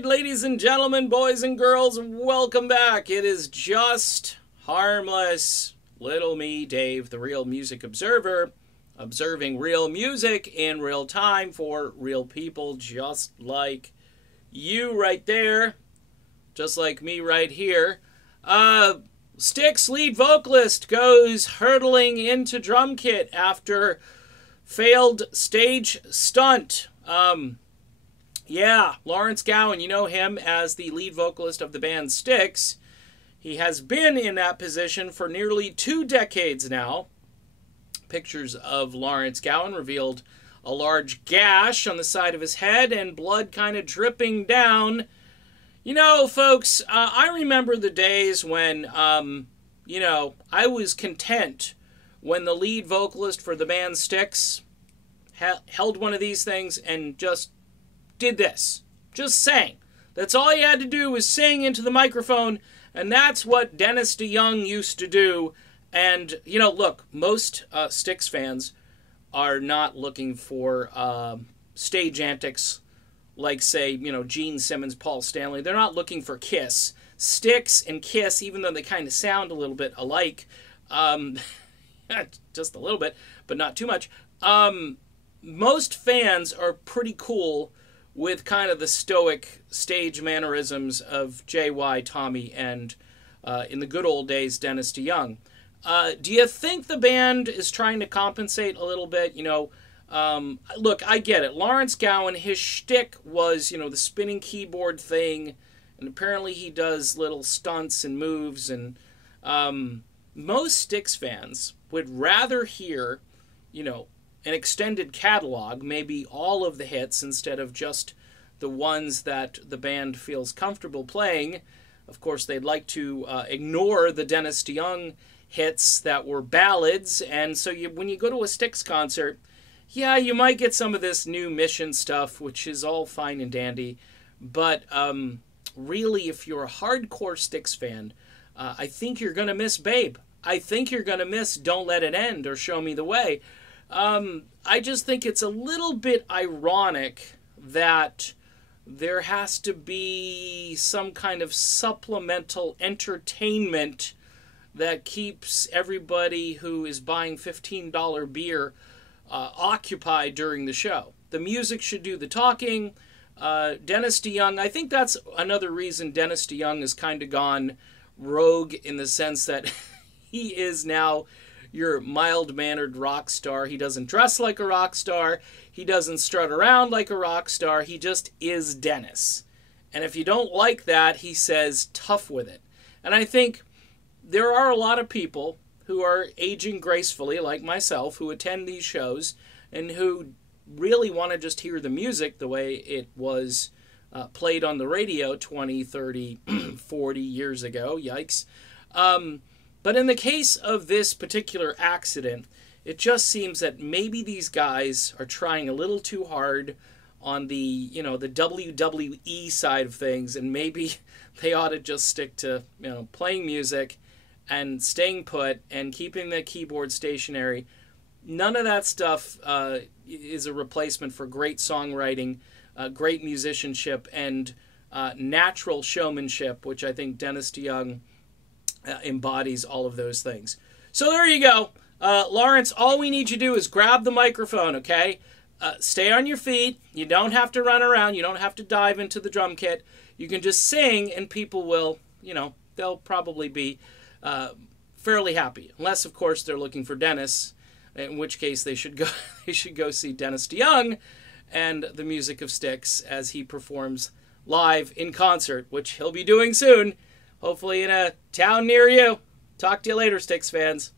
right, ladies and gentlemen, boys and girls, welcome back. It is just harmless little me, Dave, the real music observer, observing real music in real time for real people just like you right there, just like me right here. Styx lead vocalist goes hurtling into drum kit after failed stage stunt. Yeah, Lawrence Gowan, you know him as the lead vocalist of the band Styx. He has been in that position for nearly 2 decades now. Pictures of Lawrence Gowan revealed a large gash on the side of his head and blood kind of dripping down. You know, folks, I remember the days when, I was content when the lead vocalist for the band Styx held one of these things and just did this. Just sang. That's all he had to do was sing into the microphone, and that's what Dennis DeYoung used to do. And, look, most Styx fans are not looking for stage antics like, say, Gene Simmons, Paul Stanley. They're not looking for Kiss. Styx and Kiss, even though they kind of sound a little bit alike, just a little bit, but not too much, most fans are pretty cool with kind of the stoic stage mannerisms of J.Y., Tommy, and in the good old days, Dennis DeYoung. Do you think the band is trying to compensate a little bit? Look, I get it. Lawrence Gowan, his shtick was, the spinning keyboard thing, and apparently he does little stunts and moves, and most Styx fans would rather hear, an extended catalog, maybe all of the hits instead of just the ones that the band feels comfortable playing. Of course, they'd like to ignore the Dennis DeYoung hits that were ballads, and so when you go to a Styx concert, yeah, you might get some of this new Mission stuff, which is all fine and dandy, but really, if you're a hardcore Styx fan, I think you're going to miss Babe. I think you're going to miss Don't Let It End or Show Me the Way. I just think it's a little bit ironic that there has to be some kind of supplemental entertainment that keeps everybody who is buying $15 beer occupied during the show. The music should do the talking. Dennis DeYoung, I think that's another reason Dennis DeYoung has kind of gone rogue in the sense that he is now your mild-mannered rock star. He doesn't dress like a rock star. He doesn't strut around like a rock star. He just is Dennis. And if you don't like that, he says, tough with it. And I think there are a lot of people who are aging gracefully, like myself, who attend these shows and who really want to just hear the music the way it was played on the radio 20, 30, 40 years ago. Yikes. But in the case of this particular accident, it just seems that maybe these guys are trying a little too hard on the, the WWE side of things, and maybe they ought to just stick to, playing music and staying put and keeping the keyboard stationary. None of that stuff is a replacement for great songwriting, great musicianship, and natural showmanship, which I think Dennis DeYoung embodies all of those things. So there you go. Lawrence, all we need you to do is grab the microphone, okay? Stay on your feet. You don't have to run around. You don't have to dive into the drum kit. You can just sing, and people will, they'll probably be fairly happy. Unless, of course, they're looking for Dennis, in which case they should go see Dennis DeYoung and the music of Styx as he performs live in concert, which he'll be doing soon. Hopefully in a town near you. Talk to you later, Styx fans.